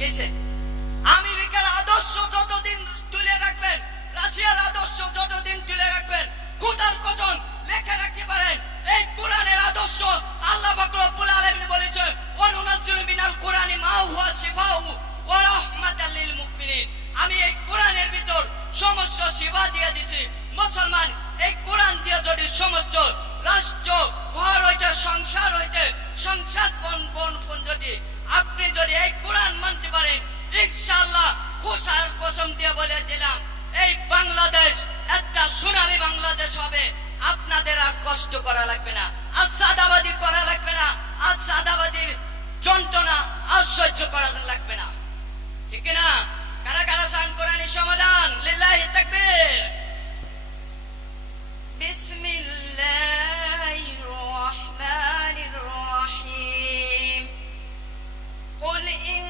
গেছে। আমেরিকার আদর্শ যতদিন তুলে রাখবেন, রাশিয়ার আদর্শ যতদিন তুলে রাখবেন, খোদার কসম লিখে রাখতে পারেন এই কোরআনের আদর্শ আল্লাহ পাক রব্বুল আলামিন বলেছে ওয়ানুনাজ্জিলু মিনাল কোরআনি মা হুয়া শিফাউ ওয়া রাহমাতাল লিল মুমিনিন। আমি এই কোরআনের ভিতর সমস্ত শিফা দিয়ে দিয়েছি। মুসলমান এই কোরআন দিয়ে যদি সমস্ত রাষ্ট্র ঘর হইতে সংসার হইতে সংসার বন যদি আপনি যদি এই কোরআন মানতে পারেন, ইনশাআল্লাহ খোদার কসম দিয়ে বলে দিলাম এই বাংলাদেশ একটা সোনালী বাংলাদেশ হবে। আপনাদের আর কষ্ট করা লাগবে না, আর সাদাবাদী করা লাগবে না, আর সাদাবাদীর যন্ত্রণা আর সহ্য করা লাগবে না। ঠিক না? কারা কারা চান কোরআনের সমাধান? লিল্লাহি তাকবীর। বিসমিল্লাহির রহমানির রহিম। কুল ইন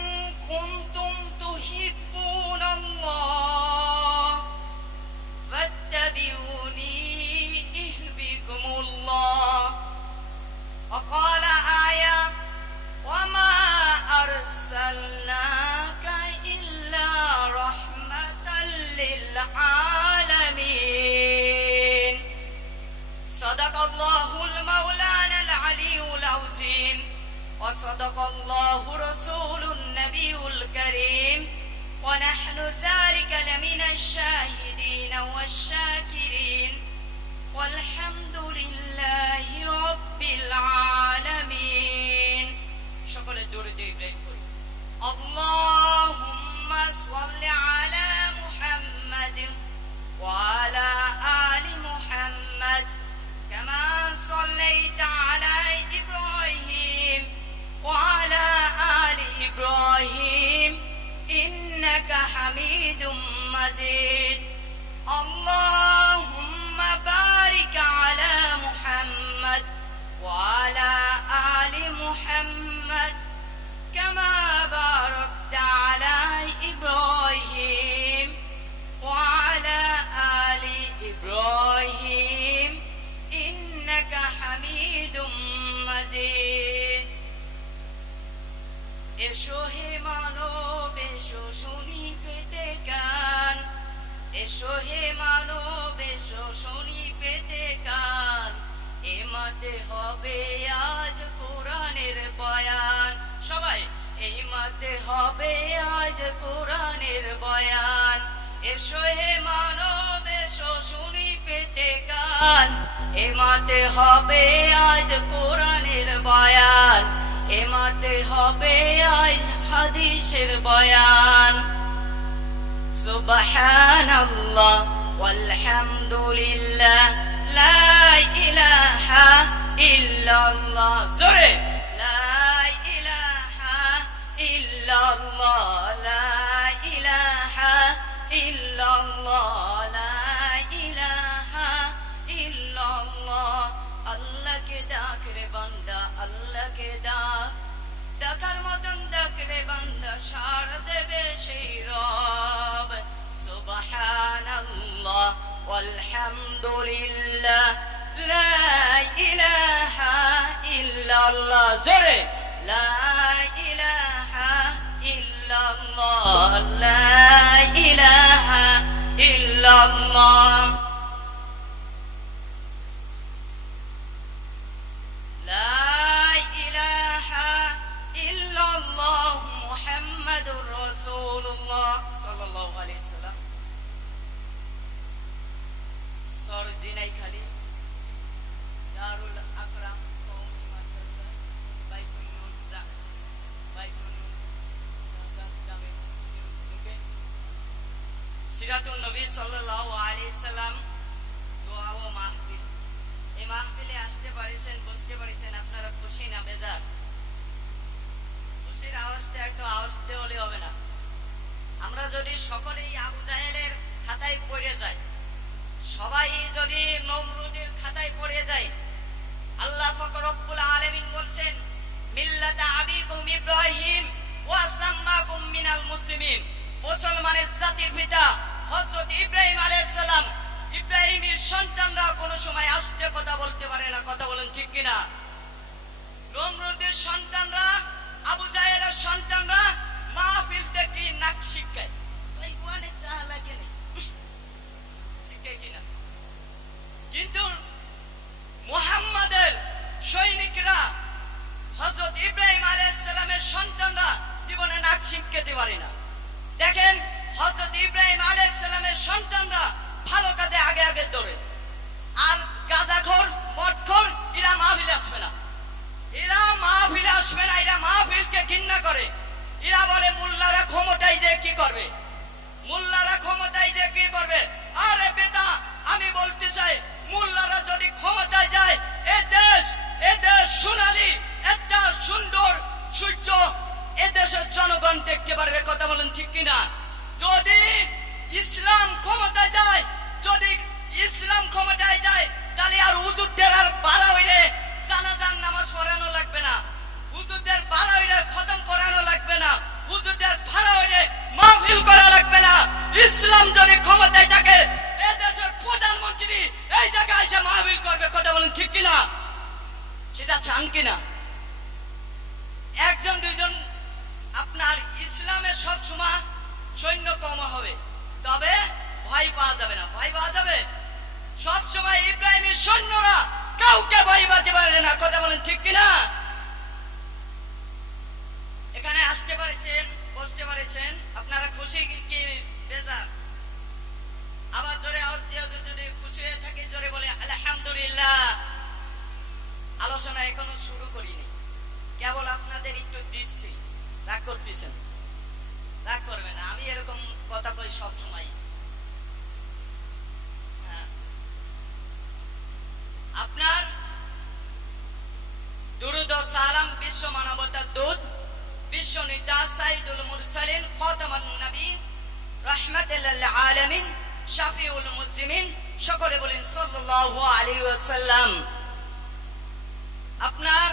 কুনতুম তুহিব্বুনাল্লাহ ফাত্তাবিউনি ইহবিকুমুল্লাহ। وقال آية وما أرسلناك إلا رحمة للعالمين. صدق الله المولانا العلي العظيم وصدق الله رسول النبي الكريم ونحن ذلك لمن الشاهدين والشاكرين والحمد لله رب العالمين. সকলে দরুদ ইব্রাহিম পড়ি। আল্লাহুম্মা সাল্লি আলা মুহাম্মাদ ওয়া আলা আলি মুহাম্মাদ কামা সাল্লাইতা আলা ইব্রাহিম ওয়া আলা আলি ইব্রাহিম ইন্নাকা হামিদুম মাজিদ। আল্লাহুম্মা বারিক আলা মুহাম্মাদ ওয়া আলা আলি মুহাম্মাদ কামা বারাকতা আলা ইব্রাহিম ওয়া আলা আলি ইব্রাহিম ইন্নাকা হামিদুম মাজিদ। এসো হে মানব এসো শুনি পেতে কান, এসো হে মানব এসো শুনি পেতে কান, এ মাঠে হবে আজ কোরআনের বয়ান। সবাই এই মাঠে হবে আজ কোরআনের বয়ান। এসো হে মানব এসো শুনি পেতে কান, এ মাঠে হবে আজ কোরআনের বয়ান, এ মাঠে হবে আজ হাদিসের বয়ান। সুবহানাল্লাহ ওয়ালহামদুলিল্লাহ লা ইলাহা ইল্লাল্লাহ। জোরে লা ইলাহা ইল্লাল্লাহ লা ইলাহা ইল্লাল্লাহ লা ইলাহা ইল্লাল্লাহ। আল্লাহকে ডাক রে বান্দা, আল্লাহকে ডাক, ডাকার মতন ডাক রে বান্দা, সাড়া দেবে সেই রব। সুবহানাল্লাহ ওয়ালহামদুলিল্লাহ লা ইলাহা ইল্লাল্লাহ। জোরে লা ইলাহা ইল্লাল্লাহ লা ইলাহা ইল্লাল্লাহ লা ইলাহা ইল্লাল্লাহ মুহাম্মাদুর রাসূলুল্লাহ সাল্লাল্লাহু আলাইহি সাল্লাম। সরজিনাই খালি দারুল আকরাম কওমি মাদ্রাসা বাইতুল নূর জামে মসজিদের উদ্যোগে সিরাতুন নবী সাল্লাল্লাহু আলাইহি সাল্লাম দোয়া ও মাহফিল। এই মাহফিলে আসতে পারেছেন, বসতে পারেছেন, আপনারা খুশি না বেজার? খুশির আওয়াজটা একটু আওয়াজতে হলে হবে না। আমরা যদি সকলেই আবু জাহেলের খাতায় পড়ে যাই, সবাই যদি নমরুদের খাতায় পড়ে যায়, আল্লাহ পাক রব্বুল আলামিন বলছেন মিল্লাতা আবিকুম ইব্রাহিম ওয়া সাম্মাকুম মিনাল মুসলিমিন। মুসলমানের জাতির পিতা হযরত ইব্রাহিম আলাইহিস সালাম, ইব্রাহিমের সন্তানরা কোনো সময় আস্তে কথা বলতে পারে না। কথা বলেন ঠিক কিনা? নমরুদের সন্তানরা, আবু জাহেলের সন্তানরা মাহফিল দাগ শিখতে পারে না। দেখেন হযরত ইব্রাহিম আলাইহিস সালামের সন্তানরা ভালো কাজে আগে আগে দৌড়ে, আর গাঁজাখোর মদখোর এরা মাহফিলে আসবে না, এরা মাহফিলে আসবে না, এরা মাহফিলকে ঘৃণা করে। এরা বলে মোল্লারা ক্ষমতায় যে কি করবে, মোল্লারা ক্ষমতায় যে কি করবে। আরে বেটা, আমি বলতে চাই মোল্লারা যদি ক্ষমতায় যায় এ দেশ সোনালী একটা সুন্দর সূর্য এ দেশের জনগণ দেখতে পারবে। কথা বলেন ঠিক কিনা? যদি ইসলাম ক্ষমতায় যায়, যদি ইসলাম ক্ষমতায় যায়, তাহলে আর হুজুরদের আর বাড়াইরে জানাজার নামাজ পড়ানো লাগবে না, হুজুরদের বাড়াইরে খতম পড়ানো লাগবে না, হুজুরদের বাড়াইরে মাহফিল করা লাগবে না। ইসলাম যদি ক্ষমতায় থাকে এই দেশের প্রধানমন্ত্রী এই জায়গায় এসে মাহফিল করবে। কথা বলেন ঠিক কিনা? সেটা চান কিনা? একজন দুইজন আপনার ইসলামের সব সময় সৈন্য কম হবে, তবে ভয় পাওয়া যাবে না। ভয় পাওয়া যাবে সব সময় ইব্রাহিমের সৈন্যরা কাউকে ভয় পাতে পারে না। কথা বলেন ঠিক কিনা? এখানে আসতে পারেছেন, বসতে পারেছেন, আপনারা খুশি কি বেজার? আবার জোরে আওয়াজ দিয়ে যদি খুশি হয়ে থাকে জোরে বলে আলহামদুলিল্লাহ। আলোচনা এখনো শুরু করিনি, কেবল আপনাদের একটু দিচ্ছি, রাগ করতেছেন? রাগ করবে না, আমি এরকম কথা কই সব সময়। আপনার দুরূদ ও সালাম বিশ্ব মানবতার দূত, বিশ্ব নেতা সাইয়্যিদুল মুরসালিন, খাতামুন নবীন, রাহমাতুল লিল আলামিন, শাফিউল মুজরিমিন, সকলে বলেন সাল্লাল্লাহু আলাইহি ওয়াসাল্লাম। আপনার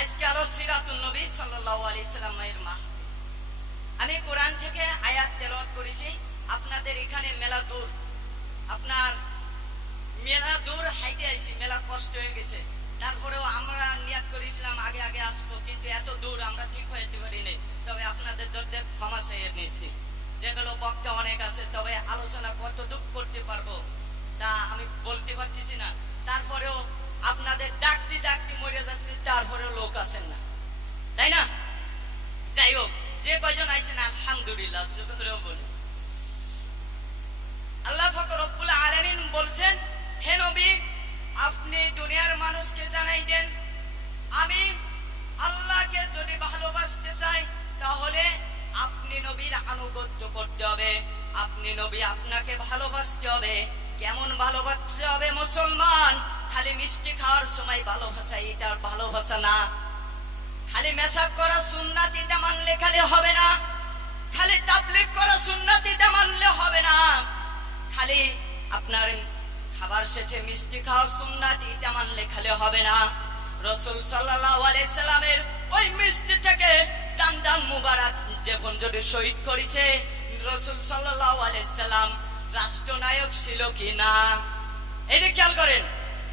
আজকে আলো সিরাতুন নবী সাল্লাল্লাহু আলাইহি সাল্লামের মাহ। আমি কোরআন থেকে আয়াত তেলাওয়াত করেছি। আপনাদের এখানে মেলা দূর, আপনার মেলা দূর হাইটে আইছি, মেলা কষ্ট হয়ে গেছে। তারপরেও আমরা নিয়াত করেছিলাম আগে আগে আসবো, কিন্তু এত দূর আমরা ঠিক হইতে পারিনি। তবে আপনাদের দরদের ক্ষমা চেয়ে নিয়েছি। যেগুলো বক্তা অনেক আছে, তবে আলোচনা কতটুকু করতে পারবো তা আমি বলতে পারতেছি না। তারপরেও আপনাদের ডাকতে ডাকতে মরে যাচ্ছে, তারপরেও লোক আছেন না, তাই না? যাই হোক, যে কয়জন আইছেন আলহামদুলিল্লাহ বলি। আল্লাহ পাক রব্বুল আলামিন বলছেন, হে নবী আপনি দুনিয়ার মানুষকে জানাই দেন, আমি আল্লাহকে যদি ভালোবাসতে চাই তাহলে আপনি নবীর আনুগত্য করতে হবে, আপনি নবী আপনাকে ভালোবাসতে হবে। কেমন ভালোবাসতে হবে? মুসলমান খালি মিষ্টি খাওয়ার সময় ভালোবাসা, এটা ভালোবাসা না। খালি মেসাক করা সুন্নাত এটা মানলে খালি হবে না, খালি তাবলীগ করা সুন্নাত এটা মানলে হবে না, খালি আপনার খাবার শেষে মিষ্টি খাওয়া সুন্নাত এটা মানলে খালি হবে না। রাসূল সাল্লাল্লাহু আলাইহি সাল্লামের ওই মিষ্টি থেকে দান দান মুবারক যখন যদি শহীদ করেছে, রাসূল সাল্লাল্লাহু আলাইহি সাল্লাম রাষ্ট্রনায়ক ছিল কি না? এটা খেয়াল করেন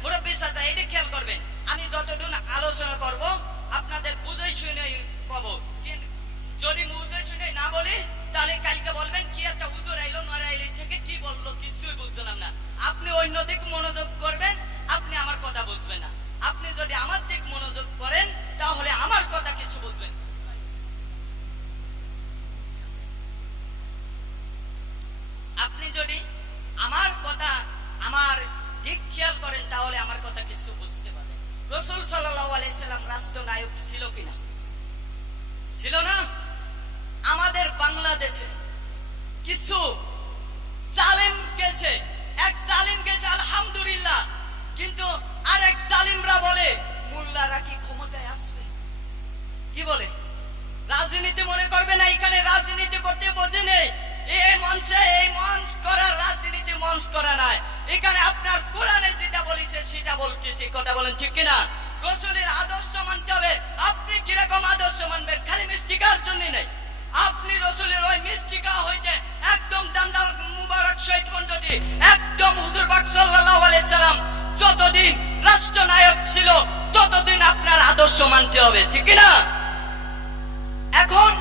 মুরব্বি চাচা, এটা খেয়াল করবেন। আমি যতটুকু আলোচনা করব আপনাদের বুঝাই শুনে পাবো, কিন্তু যদি বুঝাই শুনে না বলি তাহলে কালকে বলবেন কি একটা হুজুর আইলো নড়াইলি থেকে কি বললো কিছুই বুঝলাম না। আপনি অন্য দিক মনোযোগ করবেন, আপনি আমার কথা বুঝবেন না। আপনি যদি আমার দিক মনোযোগ করেন তাহলে আমার কথা কিছু বুঝবেন। আপনি যদি আমার কথা আমার দিক খেয়াল করেন তাহলে আমার কথা কিছু বুঝতে পারবেন। রাসূল সাল্লাল্লাহু আলাইহি সাল্লাম রাষ্ট্রনায়ক ছিল কিনা? ছিল না। আমাদের বাংলাদেশে কিছু জালিম গেছে, এক জালিম গেছে আলহামদুলিল্লাহ, কিন্তু আরেক জালিমরা বলে মোল্লারা কি ক্ষমতায় আসবে? কি বলে? রাজনীতি মনে করবে না, এখানে রাজনীতি করতে বোঝে নেই। এই মঞ্চে এই মঞ্চ করার রাজনীতি মঞ্চ করা নাই, এখানে আপনার কোরআনে যেটা বলেছে সেটা বলতেছি। কথা বলেন ঠিক কিনা? রাসূলের আদর্শ মানতে হবে। আপনি কিরকম আদর্শ মানবেন? খালি মিষ্টি খাওয়ার জন্য নেই। আপনি রাসূলের ওই মিষ্টি খাওয়া হইতে একদম দান্দা মুবারক শহীদ পর্যন্ত একদম হুজুর পাক সাল্লাল্লাহু আলাইহি সাল্লাম যতদিন রাষ্ট্রনায়ক ছিল ততদিন আপনার আদর্শ মানতে হবে, ঠিক কিনা? এখন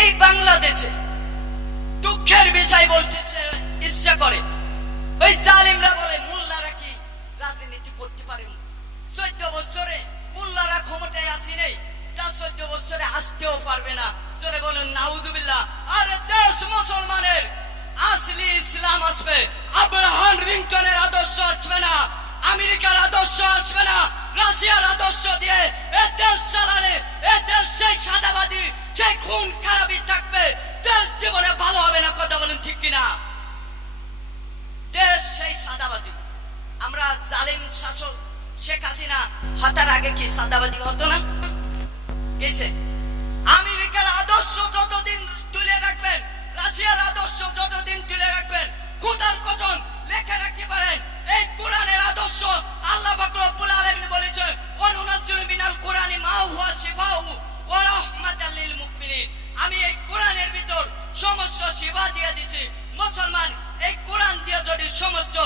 এই বাংলাদেশে দুঃখের বিষয় বলতেছে ইচ্ছা করে, ওই জালিমরা বলে মোল্লারা কি রাজনীতি করতে পারে? 14 বছরে মোল্লারা ক্ষমতায় আসি নেই, তা 14 বছরে আসতেও পারবে না। চলে বলুন ইসলাম আসবে, আব্রাহাম লিঙ্কনের আদর্শ আসবে না, আমেরিকার আদর্শ আসবে না, রাশিয়ার আদর্শ দিয়ে এ দেশ চালালে এ দেশ সেই সাদাবাদী সেই খুন খারাপই থাকবে, দেশ জীবনে ভালো হবে না। কথা বলেন ঠিক কিনা? দেশ সেই সাদাবাদী। আমরা জালিম শাসক শেখ হাসিনা হতার আগে কি সাদাবাদী হতো না? গেছে। আমেরিকার আদর্শ যতদিন তুলে রাখবেন, রাশিয়ার আদর্শ যতদিন তুলে রাখবেন, খোদার কসম লেখে রাখতে পারেন এই কোরআনের আদর্শ আল্লাহ পাক রব্বুল আলামিন বলেছেন, ওয়া নুনাজ্জিলু মিনাল কোরআনি মা হুয়া শিফাউ ওয়া রাহমাতাল লিল মুমিনিন। আমি এই কোরআনের ভিতর সমস্ত শিফা দিয়ে দিছি। মুসলমান এই কোরআন দিয়ে যদি সমস্ত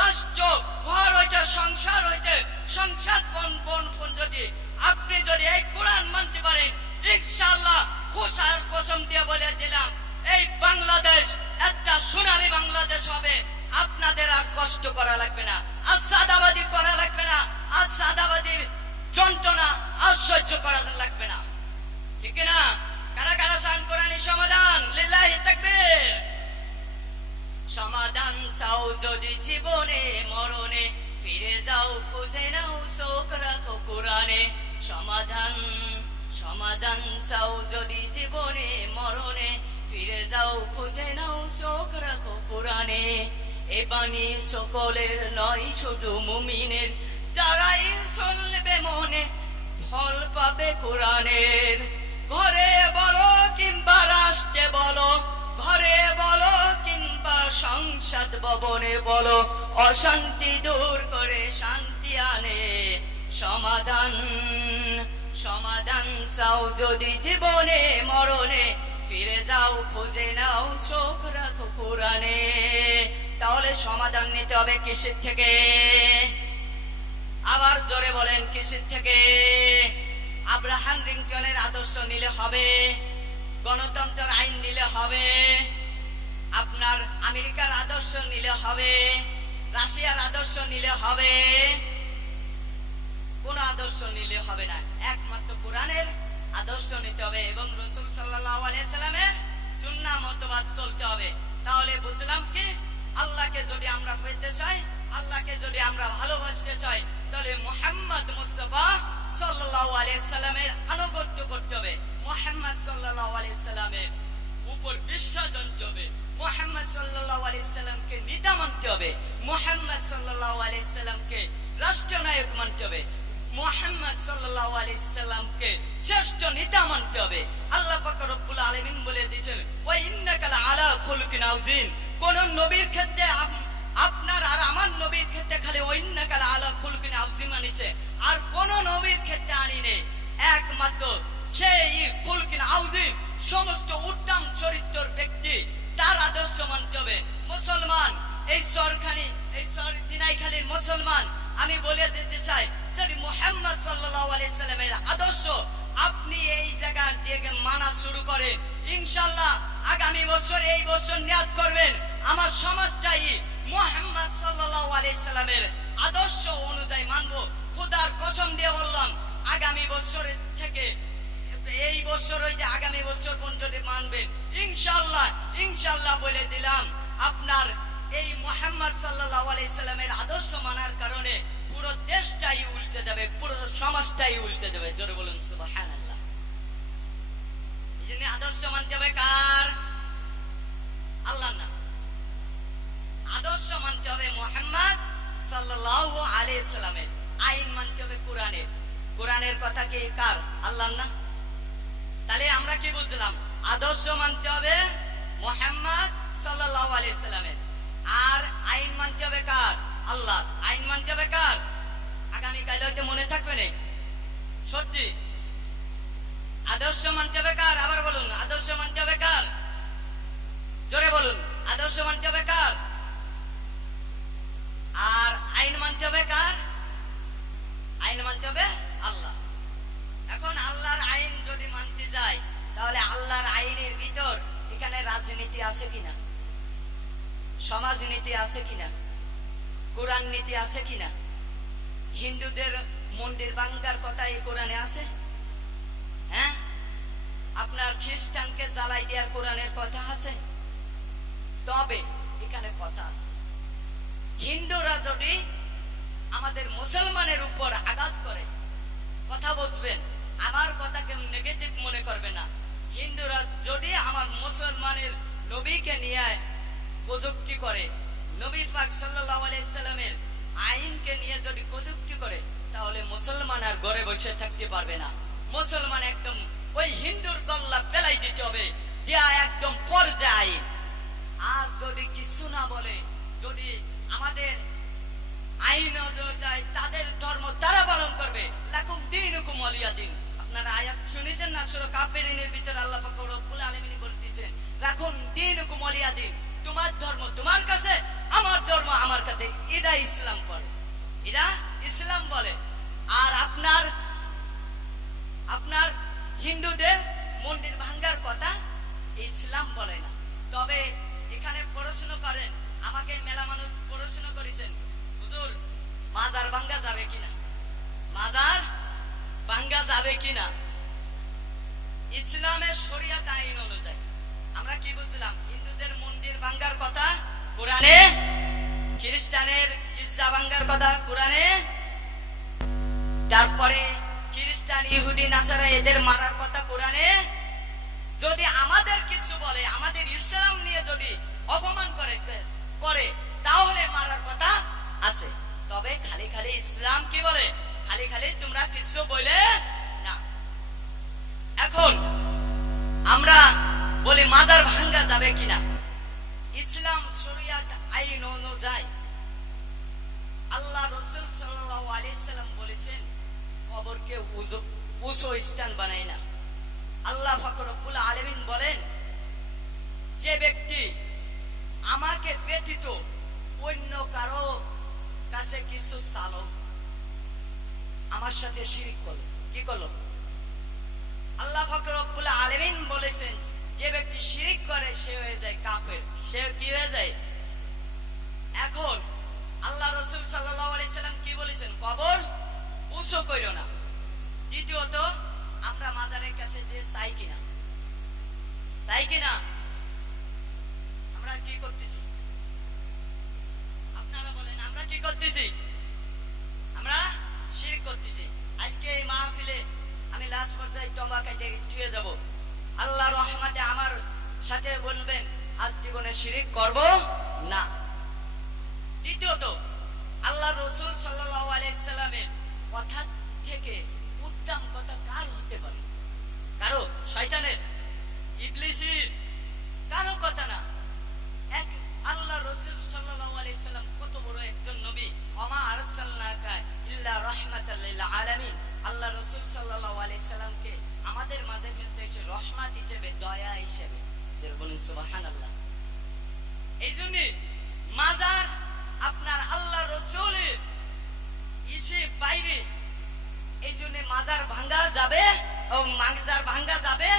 রাষ্ট্র ঘর হইতে সংসার হইতে সংসার বন যদি আপনি যদি এই কোরআন মানতে পারেন, ইনশাআল্লাহ খোসার কসম দিয়ে বলে দিলাম এই বাংলাদেশ একটা সোনালী বাংলাদেশ হবে। আপনাদের আর কষ্ট করা লাগবে না, আর সাদাবাদী করা লাগবে না, আর সাদাবাদীর যন্ত্রণা আর সহ্য করা লাগবে না। ঠিক না? কারা কারা চান কোরআনী সমাধান? লিল্লাহি তাকবীর। সমাধান চাও যদি জীবনে মরণে, ফিরে যাও খুঁজে নাও চোখ রাখো কোরআনে। সমাধান সমাধান চাও যদি জীবনে মরণে, ফিরে যাও খুঁজে নাও চোখ রাখো কোরআনে। এ বাণী সকলের নয় শুধু মুমিনের, যারাই চলবে মনে ফল পাবে কোরআনের। ঘরে বলো কিংবা রাষ্ট্রে বলো, ঘরে বলো কিংবা সংসদ ভবনে বলো, অশান্তি দূর করে শান্তি আনে সমাধান। সমাধান চাও যদি জীবনে মরণে, ফিরে যাও খুঁজে নাও চোখ রাখো কোরআনে। তাহলে সমাধান নিতে হবে কিসের থেকে? আবার জোরে বলেন, কিসের থেকে? আব্রাহাম লিঙ্কনের আদর্শ নিলে হবে, গণতন্ত্রের আইন নিলে হবে, আপনার আমেরিকার আদর্শ নিলে হবে, রাশিয়ার আদর্শ নিলে হবে, কোন আদর্শ নিলে হবে না। একমাত্র কোরআনের আদর্শ নিতে হবে এবং রাসূল সাল্লাল্লাহু আলাইহি সাল্লামের সুন্নাহ মতবাদ চলতে হবে। তাহলে বুঝলাম কি, আল্লাহকে যদি আমরা পেতে চাই, আল্লাহকে যদি আমরা ভালোবাসতে চাই, তাহলে মুহাম্মদ মুস্তাফা সাল্লাল্লাহু আলাইহি সাল্লামের আনুগত্য করতে হবে, মুহাম্মদ সাল্লাল্লাহু আলাইহি সাল্লামের উপর বিশ্বাস জানতে হবে, মুহাম্মদ সাল্লাল্লাহু আলাইহি সাল্লামকে নেতা মানতে হবে, মুহাম্মদ সাল্লাল্লাহু আলাইহি সাল্লামকে রাষ্ট্রনায়ক মানতে হবে, মুহাম্মদ সাল্লাল্লাহু আলাইহি সাল্লামকে শ্রেষ্ঠ নেতা মানতে হবে। আল্লাহ পাক রব্বুল আলামিন বলে দিয়েছেন, ওয়া ইন্নাকা লাআলা খুলুকিন আযীম। কোন নবীর ক্ষেত্রে আপনার আর আমার নবীর ক্ষেত্রে খালি ওয়া ইন্নাকা লাআলা খুলুকিন আযীম আনিছে, আর কোন নবীর ক্ষেত্রে আনি নেই। একমাত্র সেই খুলুকিন আযীম সমস্ত উত্তম চরিত্রের ব্যক্তি, তার আদর্শ মানতে হবে। মুসলমান এই সরখানি এই চিনাইখালীর মুসলমান আমি বলে দিতে চাই, যদি মুহাম্মদ সাল্লাল্লাহু আলাইহি সাল্লামের আদর্শ আপনি এই জায়গা থেকে মানা শুরু করেন, ইনশাআল্লাহ আগামী বছর এই বছর নিয়াত করবেন আমার সমাজটাই মুহাম্মদ সাল্লাল্লাহু আলাইহি সাল্লামের আদর্শ অনুযায়ী মানবো। খোদার কসম দিয়ে বললাম, আগামী বছরের থেকে এই বছর হইতে আগামী বছর পর্যন্ত মানবেন ইনশাআল্লাহ। ইনশাআল্লাহ বলে দিলাম, আপনার এই মুহাম্মদ সাল্লাল্লাহু আলাইহি সাল্লামের আদর্শ মানার কারণে পুরো দেশটাই উল্টে যাবে, পুরো সমাজটাই উল্টে যাবে। জোরে বলুন সুবহানাল্লাহ। এইজন্য আদর্শ মানতে হবে কার? আল্লাহর না। আদর্শ মানতে হবে মুহাম্মদ সাল্লাল্লাহু আলাইহি সাল্লামের, আইন মানতে হবে কোরআনের। কোরআনের কথা কি কার? আল্লাহর না। তাহলে আমরা কি বুঝলাম? আদর্শ মানতে হবে মুহাম্মদ সাল্লাল্লাহু আলাইহি সাল্লামের, আর আইন মানতে হবে কার? আল্লাহ। আইন মানতে হবে কার? আগামী কাল হয়তো মনে থাকবে না, সত্যি। আদর্শ মানতে হবে কার? আবার বলুন, আদর্শ মানতে হবে কার? জোরে বলুন, আদর্শ মানতে হবে কার? আর আইন মানতে হবে কার? আইন মানতে হবে আল্লাহ। এখন আল্লাহর আইন যদি মানতে যাই, তাহলে আল্লাহর আইনের ভিতর এখানে রাজনীতি আছে কিনা, সমাজনীতি আছে কিনা, কোরআন নীতি আছে কিনা? হিন্দুদের মন্দির ভাঙার কথা এই কোরআনে আছে? হ্যাঁ, আপনার খ্রিস্টানকে জ্বালাই দেওয়ার কোরআনের কথা আছে? তবে এখানে কথা আছে। হিন্দুরা যদি আমাদের মুসলমানের উপর আঘাত করে, কথা বুঝবেন, আমার কথা কেউ নেগেটিভ মনে করবে না। হিন্দুরা যদি আমার মুসলমানের নবীকে নিয়ে প্রযুক্তি করে, নবী পাক সাল্লাল্লাহু আলাইহি সাল্লামের আইনকে নিয়ে যদি প্রযুক্তি করে, তাহলে মুসলমান আর ঘরে বসে থাকতে পারবে না। মুসলমান একদম ওই হিন্দুর গল্লা পেলাই দিতে হবে, দেয়া একদম পর্যায়ে আইন। আর যদি কিছু না বলে, যদি আমাদের আইন অনুযায়ী তাদের ধর্ম তারা পালন করবে, লাকুম দীনুকুম ওয়ালিয়া দিন। আপনারা আয়াত শুনেছেন না, সূরা কাফিরুনের ভিতরে আল্লাহ পাক রব্বুল আলামিন বলতেছেন, রাখুন দীনুকুম ওয়ালিয়া দিন, তোমার ধর্ম তোমার কাছে, আমার ধর্ম আমার কাছে। এটা ইসলাম বলে, এটা ইসলাম বলে। আর আপনার হিন্দুদের মন্দির ভাঙ্গার কথা ইসলাম বলে না। তবে এখানে প্রশ্ন করেন, আমাকে মেলা মানুষ প্রশ্ন করেছেন, হুজুর মাজার ভাঙ্গা যাবে কিনা, মাজার ভাঙ্গা যাবে কিনা। ইসলামের শরিয়াত আইন অনুযায়ী আমরা কি বুঝলাম, হিন্দুদের মন্দির ভাঙ্গার কথা কোরআনে, খ্রিস্টানের গির্জা ভাঙ্গার কথা কোরআনে, তারপরে খ্রিস্টান ইহুদি নাসারা এদের মারার কথা কোরআনে। যদি আমাদের কিছু বলে, আমাদের ইসলাম নিয়ে যদি অপমান করে তাহলে মারার কথা আছে। তবে খালি খালি ইসলাম কি বলে, খালি খালি তোমরা কিছু বলে না। এখন আমরা বলি মাজার ভাঙ্গা যাবে কিনা। ইসলাম শরিয়াত আইন অনুযায়ী আল্লাহ রাসূল সাল্লাল্লাহু আলাইহি সাল্লাম বলেছেন, কবরকে উঁচু স্থান বানায় না। আল্লাহ পাক রব্বুল আলামিন বলেন, যে ব্যক্তি আমাকে ব্যতীত অন্য কারো কাছে কিছু চালো, আমার সাথে শিরিক করলো, কি করলো? আল্লাহ পাক রব্বুল আলামিন বলেছেন, যে ব্যক্তি শিরিক করে সে হয়ে যায় কাফের, সে কি হয়ে যায়। এখন আল্লাহ রাসূল সাল্লাল্লাহু আলাইহি সাল্লাম কি বলেছেন, কবর উঁচু কইরো না। দ্বিতীয়ত আমরা মাজারের কাছে যে চাই কিনা, চাই কিনা, আমরা কি করতেছি? আপনারা বলেন, আমরা কি করতেছি? আমরা শিরক করতেছি। আজকে এই মাহফিলে আমি লাস্ট পর্যায়ে তওবা কাটে ছুঁয়ে যাব। আল্লাহর রহমতে আমার সাথে বলবেন, আজ জীবনে শিরক করব না। দ্বিতীয়ত আল্লাহ রাসূল সাল্লাল্লাহু আলাইহি সাল্লামের কথা থেকে উত্তম কথা কার হতে পারে? কারো, শয়তানের, ইবলিসের, কারো কথা না। এক আল্লাহ রাসূল সাল্লাল্লাহু আলাইহি সাল্লাম কত বড় একজন নবী, ওমা আরসালনাকা ইল্লা রাহমাতাল লিল আলামিন। আল্লাহ রাসূল সাল্লাল্লাহু আলাইহি সাল্লামকে আমাদের মাঝে ফেরেশতা রহমত হিসেবে, দয়া হিসেবে, বলুন সুবহানাল্লাহ। এইজন্য মাজার আপনার আল্লাহ রাসূলের ইসে বাইরে, এই জন্য মাজার ভাঙ্গা যাবে, ও মাজার ভাঙ্গা যাবে,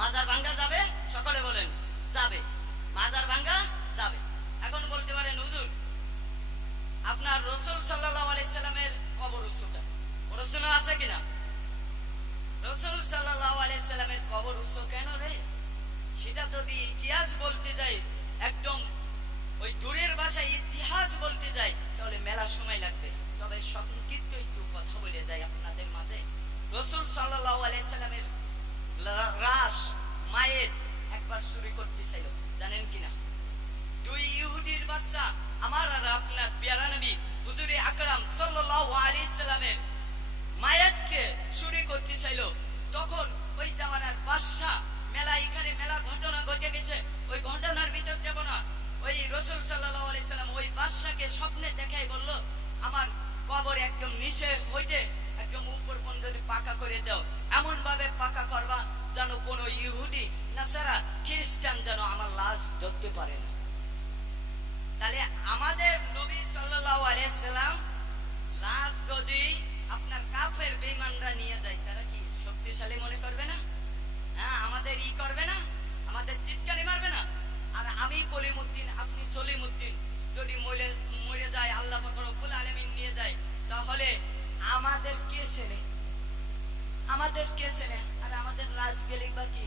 মাজার ভাঙ্গা যাবে, সকলে বলেন যাবে, মাজার ভাঙ্গা যাবে। এখন বলতে পারেন, হুজুর আপনার রাসূল সাল্লাল্লাহু আলাইহি সাল্লামের কবর উঁচুটা প্রশ্ন আছে কিনা? রাসূল সাল্লাল্লাহু আলাইহি সাল্লামের কবর উঁচু কেন রে? সেটা যদি ইতিহাস বলতে যাই, একদম ওই দূরের ভাষায় ইতিহাস বলতে যাই, তাহলে মেলা সময় লাগবে। তবে সংক্ষিপ্ত একটু কথা বলে যাই আপনাদের মাঝে। রাসূল সাল্লাল্লাহু আলাইহি সাল্লামের লাশ মায়ের একবার চুরি করতে চাইল, জানেন কিনা? দুই ইহুদির বাচ্চা আমার আর আপনার প্যারা নবী হুজুরে আকরাম সাল্লাল্লাহু আলাইহি সাল্লামের মায়েরকে চুরি করতে চাইল। তখন ওই জামানার বাদশা, মেলা এখানে মেলা ঘটনা ঘটে গেছে, ওই ঘটনার ভিতর যাব না। ওই রাসূল সাল্লাল্লাহু আলাইহি সাল্লাম ওই বাদশাকে স্বপ্নে দেখাই বলল, আমার কবর একদম নিচে হইতে একদম উপর পর্যন্ত পাকা করে দাও, এমন ভাবে পাকা করবা যেন কোনো ইহুদি নাসারা খ্রিস্টান যেন আমার লাশ ধরতে পারে না। তাহলে আমাদের নবী সাল্লাল্লাহু আলাইহি সাল্লাম লাশ যদি আপনার কাফের বেঈমানরা নিয়ে যায়, তারা কি শক্তিশালী মনে করবে না? হ্যাঁ, আমাদের ই করবে না, আমাদের টিটকারি মারবে না। আর আমি কলিমউদ্দিন, আপনি সলিমউদ্দিন যদি মরে যায়, আল্লাহ পাক রব্বুল আলামিন নিয়ে যায়, তাহলে আমাদের কে চেনে? আমাদের কে চেনে? আর আমাদের রাজ গেলে বা কি?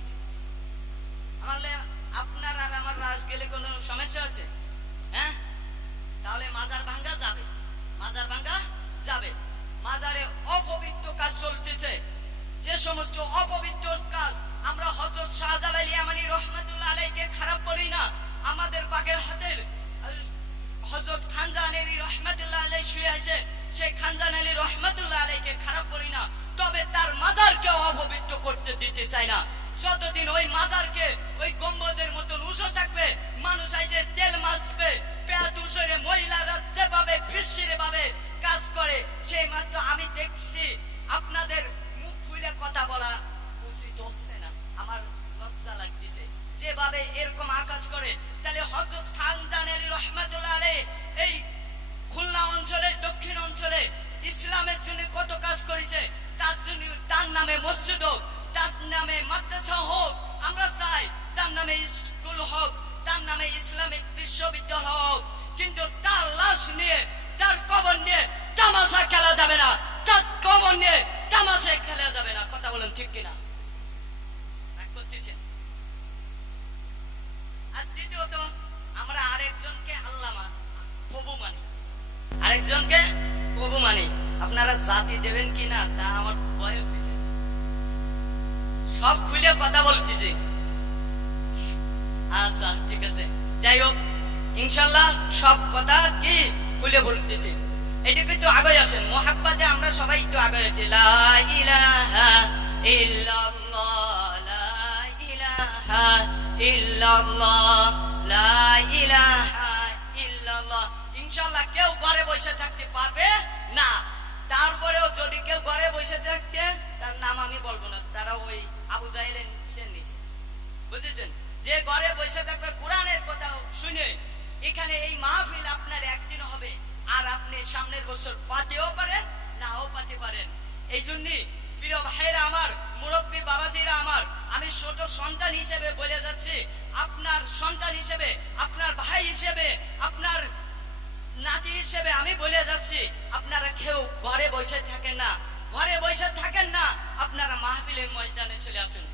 আমাদের আপনার আর আমার রাজ গেলে কোনো সমস্যা আছে? তাহলে মাজার ভাঙ্গা যাবে, মাজার ভাঙ্গা যাবে। মাজারে অপবিত্র কাজ চলতেছে, যে সমস্ত অপবিত্র কাজ আমরা হযরত শাহজালাল ইয়ামানী রহমাতুল্লাহ আলাইহিকে খারাপ বলি না, আমাদের বাগেরহাটের হযরত খানজাহান আলী রহমাতুল্লাহ আলাইহি শুয়ে আছে, সেই খানজাহান আলী রহমাতুল্লাহ আলাইহিকে খারাপ বলি না, তবে তার মাজারকে অপবিত্র করতে দিতে চাই না। যতদিন ওই মাজারকে ওই গম্বুজের মতন উঁচু থাকবে, মানুষ আইছে তেল মাছবে, পেট উঁচুরে মহিলারা যেভাবে বিশ্রী ভাবে কাজ করে, সেই মাত্র আমি দেখছি আপনাদের মুখ খুলে কথা বলা উচিত হচ্ছে না, আমার লজ্জা লাগতেছে যেভাবে এরকম আকাজ করে। তাহলে হযরত খানজাহান আলী রহমাতুল্লাহ আলাইহি এই খুলনা অঞ্চলে, দক্ষিণ অঞ্চলে ইসলামের জন্য কত কাজ করেছে। তার জন্য তার নামে মসজিদ হোক, তার নামে মাদ্রাসা হোক, আমরা চাই তার নামে স্কুল হোক, তার নামে ইসলামিক বিশ্ববিদ্যালয় হোক, কিন্তু তার লাশ নিয়ে, তার কবর নিয়ে তামাশা খেলা যাবে না, তার কবর নিয়ে তামাশা খেলা যাবে না। কথা বলেন ঠিক কিনা? রাগ করতেছেন? আর দ্বিতীয়ত, আমরা আরেকজনকে আল্লাহ প্রভু মানি, আরেকজনকে প্রভু মানি। আপনারা জাতি দেবেন কিনা তা আমার ভয় হতেছে, সব খুলে কথা বলতেছে। আচ্ছা ঠিক আছে, যাই হোক, ইনশাল্লাহ সব কথা কি খুলে বলতেছি। এটা কিন্তু আগে আসেন মুহাব্বতে, আমরা সবাই একটু আগে আছি। লা ইলাহা ইল্লাল্লাহ, লা ইলাহা ইল্লাল্লাহ, লা ইলাহা ইল্লাল্লাহ। ইনশাআল্লাহ কেউ ঘরে বসে থাকতে পারবে না। তারপরেও যদি কেউ ঘরে বসে থাকতে, তার নাম আমি বলবো না, তারা ওই আবু জাহেলের নিচে, বুঝেছেন? যে ঘরে বসে থাকবে কোরআনের কথা শুনে, এখানে এই মাহফিল আপনার একদিন হবে, আর আপনি সামনের বছর পাতেও পারেন, নাও পাতে পারেন। এই জন্যই প্রিয় ভাইরা আমার, মুরব্বী বাবাজিরা আমার, আমি ছোট সন্তান হিসেবে বলে যাচ্ছি, আপনার সন্তান হিসেবে, আপনার ভাই হিসেবে, আপনার নাতি হিসেবে আমি বলে যাচ্ছি, আপনারা কেউ ঘরে বসে থাকেন না, ঘরে বসে থাকেন না, আপনারা মাহফিলের ময়দানে চলে আসুন।